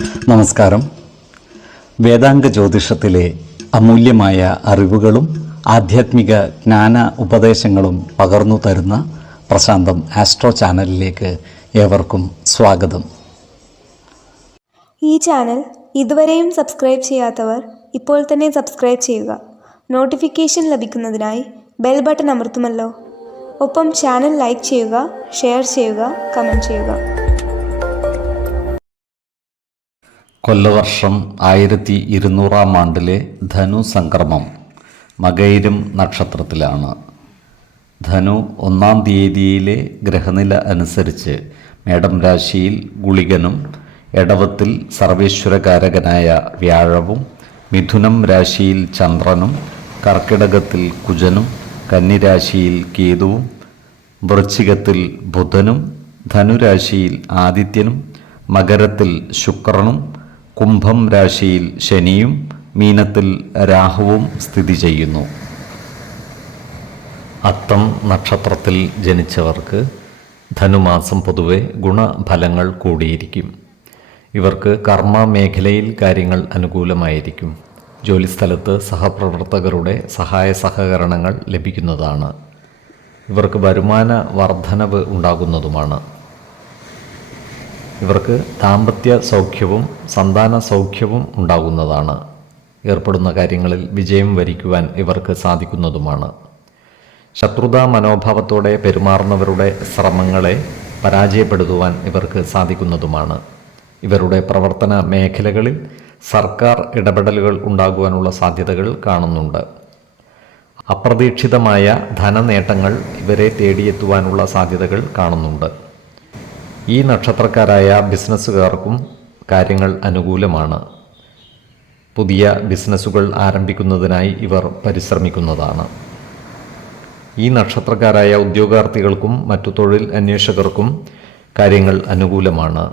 നമസ്കാരം. വേദാംഗ ജ്യോതിഷത്തിലെ അമൂല്യമായ അറിവുകളും ആധ്യാത്മിക ജ്ഞാന ഉപദേശങ്ങളും പകർന്നു തരുന്ന പ്രശാന്തം ആസ്ട്രോ ചാനലിലേക്ക് ഏവർക്കും സ്വാഗതം. ഈ ചാനൽ ഇതുവരെയും സബ്സ്ക്രൈബ് ചെയ്യാത്തവർ ഇപ്പോൾ തന്നെ സബ്സ്ക്രൈബ് ചെയ്യുക. നോട്ടിഫിക്കേഷൻ ലഭിക്കുന്നതിനായി ബെൽ ബട്ടൺ അമർത്തുമല്ലോ. ഒപ്പം ചാനൽ ലൈക്ക് ചെയ്യുക, ഷെയർ ചെയ്യുക, കമൻറ്റ് ചെയ്യുക. കൊല്ലവർഷം 1200 ധനു സംക്രമം മകയിരം നക്ഷത്രത്തിലാണ്. ധനു 1-ാം തീയതിയിലെ ഗ്രഹനില അനുസരിച്ച് മേടം രാശിയിൽ ഗുളികനും, എടവത്തിൽ സർവേശ്വരകാരകനായ വ്യാഴവും, മിഥുനം രാശിയിൽ ചന്ദ്രനും, കർക്കിടകത്തിൽ കുജനും, കന്നിരാശിയിൽ കേതുവും, വൃശ്ചികത്തിൽ ബുധനും, ധനുരാശിയിൽ ആദിത്യനും, മകരത്തിൽ ശുക്രനും, കുംഭം രാശിയിൽ ശനിയും, മീനത്തിൽ രാഹുവും സ്ഥിതി ചെയ്യുന്നു. അത്തം നക്ഷത്രത്തിൽ ജനിച്ചവർക്ക് ധനുമാസം പൊതുവെ ഗുണഫലങ്ങൾ കൂടിയിരിക്കും. ഇവർക്ക് കർമ്മ മേഖലയിൽ കാര്യങ്ങൾ അനുകൂലമായിരിക്കും. ജോലിസ്ഥലത്ത് സഹപ്രവർത്തകരുടെ സഹായ സഹകരണങ്ങൾ ലഭിക്കുന്നതാണ്. ഇവർക്ക് വരുമാന വർധനവ് ഉണ്ടാകുന്നതുമാണ്. ഇവർക്ക് ദാമ്പത്യ സൗഖ്യവും സന്താന സൗഖ്യവും ഉണ്ടാകുന്നതാണ്. ഏർപ്പെടുന്ന കാര്യങ്ങളിൽ വിജയം വരിക്കുവാൻ ഇവർക്ക് സാധിക്കുന്നതുമാണ്. ശത്രുതാ മനോഭാവത്തോടെ പെരുമാറുന്നവരുടെ ശ്രമങ്ങളെ പരാജയപ്പെടുത്തുവാൻ ഇവർക്ക് സാധിക്കുന്നതുമാണ്. ഇവരുടെ പ്രവർത്തന മേഖലകളിൽ സർക്കാർ ഇടപെടലുകൾ ഉണ്ടാകുവാനുള്ള സാധ്യതകൾ കാണുന്നുണ്ട്. അപ്രതീക്ഷിതമായ ധനനേട്ടങ്ങൾ ഇവരെ തേടിയെത്തുവാനുള്ള സാധ്യതകൾ കാണുന്നുണ്ട്. ഈ നക്ഷത്രക്കാരായ ബിസിനസ്സുകാർക്കും കാര്യങ്ങൾ അനുകൂലമാണ്. പുതിയ ബിസിനസ്സുകൾ ആരംഭിക്കുന്നതിനായി ഇവർ പരിശ്രമിക്കുന്നതാണ്. ഈ നക്ഷത്രക്കാരായ ഉദ്യോഗാർത്ഥികൾക്കും മറ്റു തൊഴിൽ അന്വേഷകർക്കും കാര്യങ്ങൾ അനുകൂലമാണ്.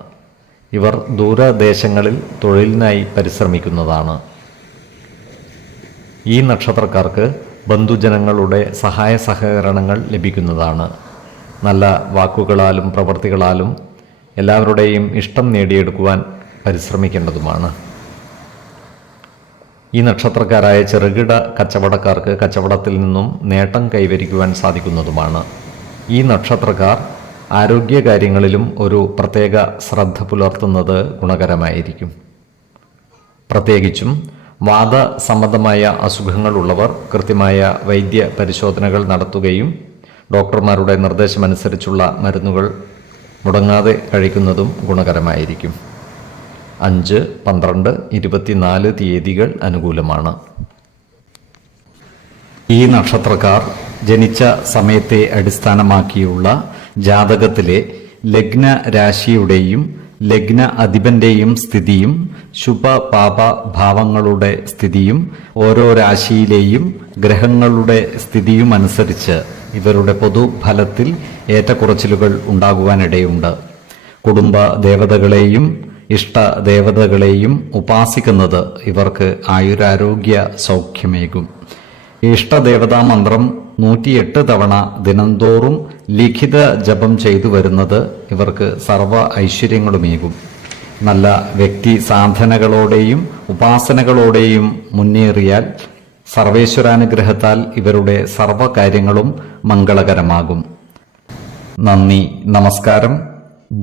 ഇവർ ദൂരദേശങ്ങളിൽ തൊഴിലിനായി പരിശ്രമിക്കുന്നതാണ്. ഈ നക്ഷത്രക്കാർക്ക് ബന്ധുജനങ്ങളുടെ സഹായ സഹകരണങ്ങൾ ലഭിക്കുന്നതാണ്. നല്ല വാക്കുകളാലും പ്രവൃത്തികളാലും എല്ലാവരുടെയും ഇഷ്ടം നേടിയെടുക്കുവാൻ പരിശ്രമിക്കേണ്ടതുമാണ്. ഈ നക്ഷത്രക്കാരായ ചെറുകിട കച്ചവടക്കാർക്ക് കച്ചവടത്തിൽ നിന്നും നേട്ടം കൈവരിക്കുവാൻ സാധിക്കുന്നതുമാണ്. ഈ നക്ഷത്രക്കാർ ആരോഗ്യകാര്യങ്ങളിലും ഒരു പ്രത്യേക ശ്രദ്ധ പുലർത്തുന്നത് ഗുണകരമായിരിക്കും. പ്രത്യേകിച്ചും വാദസംബന്ധമായ അസുഖങ്ങളുള്ളവർ കൃത്യമായ വൈദ്യ പരിശോധനകൾ നടത്തുകയും ഡോക്ടർമാരുടെ നിർദ്ദേശമനുസരിച്ചുള്ള മരുന്നുകൾ മുടങ്ങാതെ കഴിക്കുന്നതും ഗുണകരമായിരിക്കും. 5, 12, 24 തീയതികൾ അനുകൂലമാണ്. ഈ നക്ഷത്രക്കാർ ജനിച്ച സമയത്തെ അടിസ്ഥാനമാക്കിയുള്ള ജാതകത്തിലെ ലഗ്ന രാശിയുടെയും ലഗ്ന അധിപന്റെയും സ്ഥിതിയും ശുഭപാപ ഭാവങ്ങളുടെ സ്ഥിതിയും ഓരോ രാശിയിലെയും ഗ്രഹങ്ങളുടെ സ്ഥിതിയും അനുസരിച്ച് ഇവരുടെ പൊതുഫലത്തിൽ ഏറ്റക്കുറച്ചിലുകൾ ഉണ്ടാകുവാനിടയുണ്ട്. കുടുംബ ദേവതകളെയും ഇഷ്ടദേവതകളെയും ഉപാസിക്കുന്നത് ഇവർക്ക് ആയുരാരോഗ്യ സൗഖ്യമേകും. ഇഷ്ടദേവതാ മന്ത്രം 108 തവണ ദിനംതോറും ലിഖിത ജപം ചെയ്തു വരുന്നത് ഇവർക്ക് സർവ ഐശ്വര്യങ്ങളുമേകും. നല്ല വ്യക്തി സാധനകളോടെയും ഉപാസനകളോടെയും മുന്നേറിയാൽ സർവേശ്വരാനുഗ്രഹത്താൽ ഇവരുടെ സർവകാര്യങ്ങളും മംഗളകരമാകും. നന്ദി, നമസ്കാരം.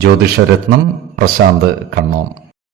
ജ്യോതിഷരത്നം പ്രശാന്ത് കണ്ണോം.